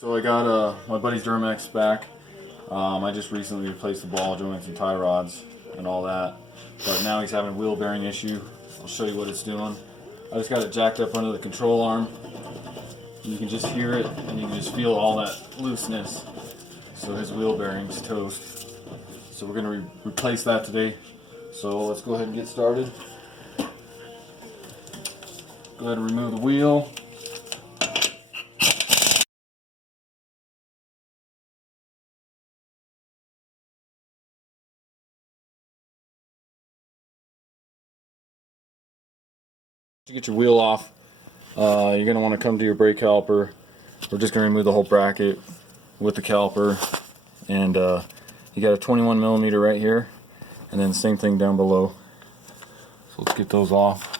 So I got my buddy's Duramax back. I just recently replaced the ball joints and tie rods and all that, but now he's having a wheel bearing issue. I'll show you what it's doing. I just got it jacked up under the control arm. You can just hear it and you can just feel all that looseness. So his wheel bearing's toast. So we're going to replace that today. So let's go ahead and get started. Go ahead and remove the wheel. To get your wheel off, you're going to want to come to your brake caliper. We're just going to remove the whole bracket with the caliper, and you got a 21 millimeter right here, and then same thing down below. So let's get those off.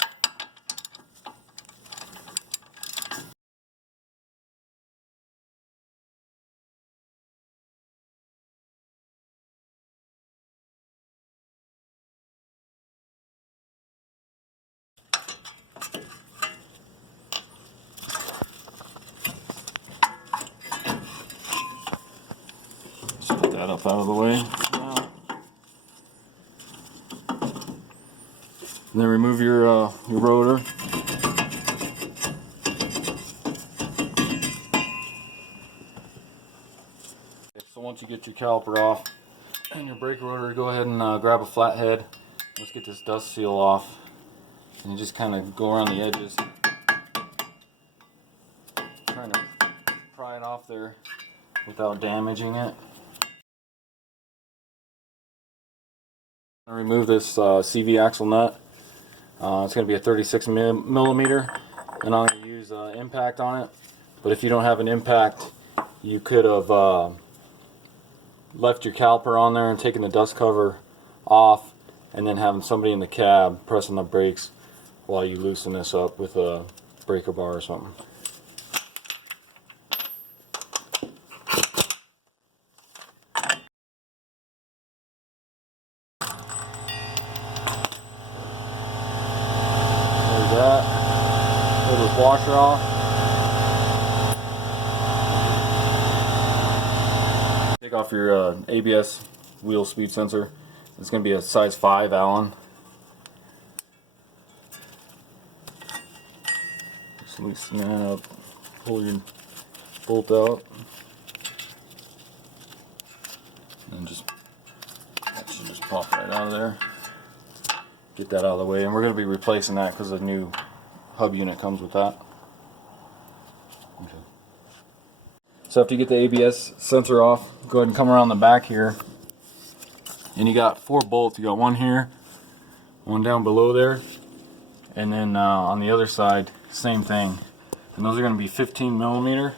Just get that up out of the way. And then remove your rotor. So once you get your caliper off and your brake rotor, go ahead and grab a flathead. Let's get this dust seal off. And you just kind of go around the edges, trying to pry it off there without damaging it. Remove this CV axle nut. It's going to be a 36 millimeter, and I'm going to use impact on it. But if you don't have an impact, you could have left your caliper on there and taken the dust cover off, and then having somebody in the cab pressing the brakes while you loosen this up with a breaker bar or something. Pull this washer off. Take off your ABS wheel speed sensor. It's going to be a size 5 Allen. Just loosen that up. Pull your bolt out. And that should just pop right out of there. Get that out of the way, and we're going to be replacing that because the new hub unit comes with that. Okay. So after you get the ABS sensor off, go ahead and come around the back here, and you got 4 bolts. You got one here, one down below there, and then on the other side, same thing. And those are going to be 15 millimeter.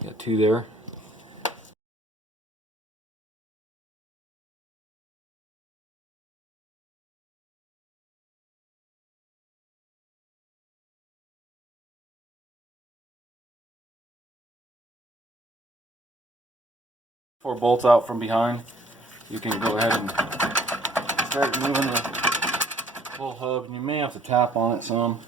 You got 2 there. 4 bolts out from behind. You can go ahead and start removing the whole hub, and you may have to tap on it some.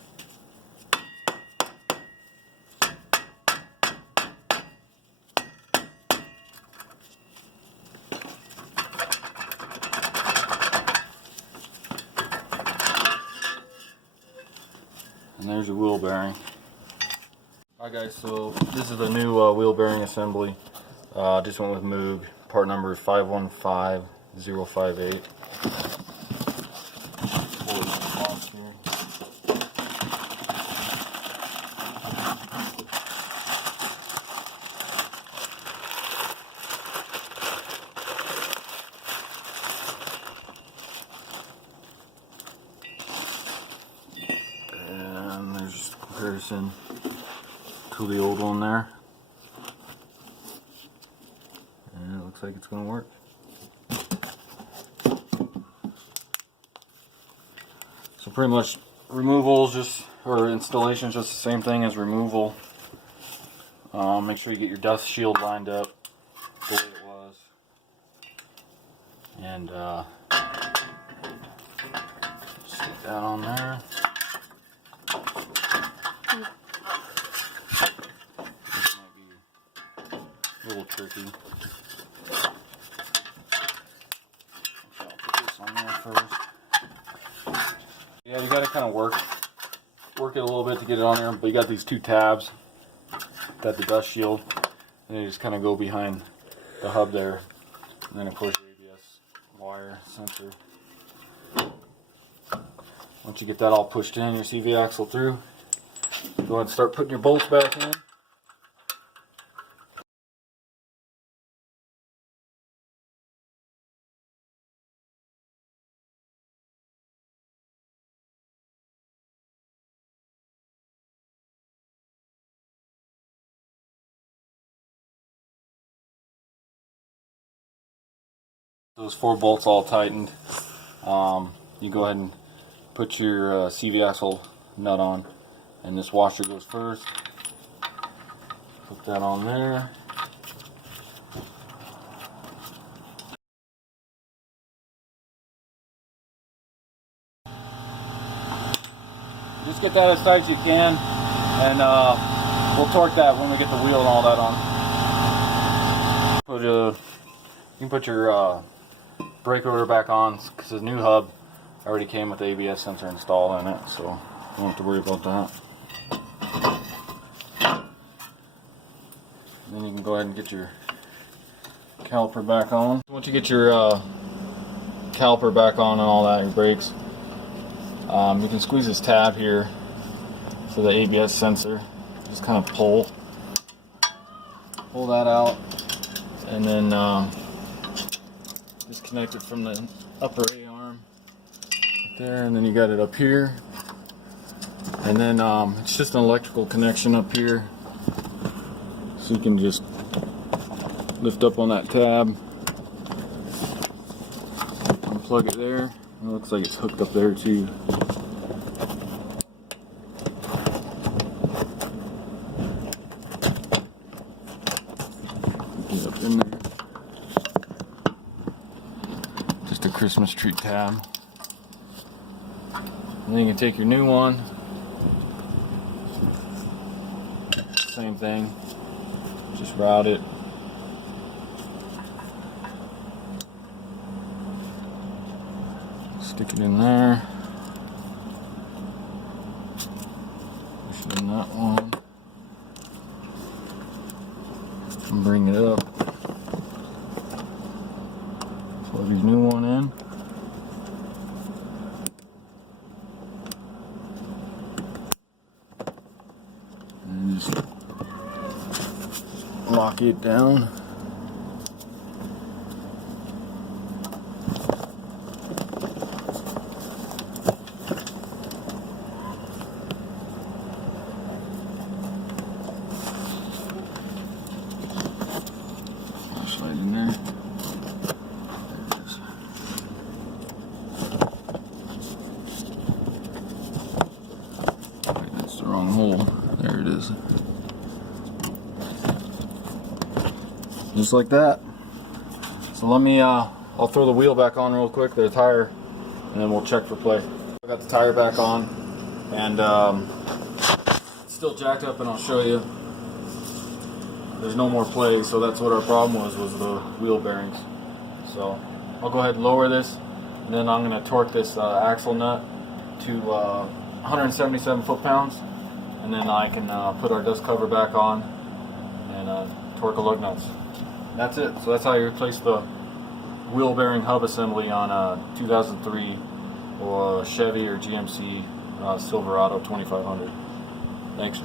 And there's your wheel bearing. Alright guys, so this is the new wheel bearing assembly. Just went with Moog. Part number is 515058. And there's comparison to the old one there. And it looks like it's going to work. So pretty much removals or installation is just the same thing as removal. Make sure you get your dust shield lined up the way it was. And stick that on there. This might be little tricky. I'll put this on there first. Yeah, you got to kind of work it a little bit to get it on there, but you got these two tabs, got the dust shield, and they just kind of go behind the hub there, and then of course your ABS wire sensor. Once you get that all pushed in, your CV axle through, go ahead and start putting your bolts back in. Those 4 bolts all tightened. You go ahead and put your CV axle nut on, and this washer goes first. Put that on there. Just get that as tight as you can, and we'll torque that when we get the wheel and all that on. You can put your brake rotor back on, because the new hub already came with the ABS sensor installed in it, so you don't have to worry about that. And then you can go ahead and get your caliper back on. Once you get your caliper back on and all that, your brakes, you can squeeze this tab here for the ABS sensor. Just kind of pull that out, and then disconnect it from the upper A arm right there, and then you got it up here, and then it's just an electrical connection up here, so you can just lift up on that tab and plug it there. It looks like it's hooked up there too. Get up in there. Just a Christmas tree tab. And then you can take your new one. Same thing. Just route it. Stick it in there. Push it in that one. And bring it up. Plug his new one in. And just lock it down. Right in there. There it is. Wait, that's the wrong hole. There it is. Just like that. So let me, I'll throw the wheel back on real quick, the tire, and then we'll check for play. I got the tire back on, and it's still jacked up, and I'll show you. There's no more play, so that's what our problem was the wheel bearings. So I'll go ahead and lower this, and then I'm going to torque this axle nut to 177 foot-pounds, and then I can put our dust cover back on and torque the lug nuts. That's it. So that's how you replace the wheel bearing hub assembly on a 2003 or Chevy or GMC Silverado 2500. Thanks.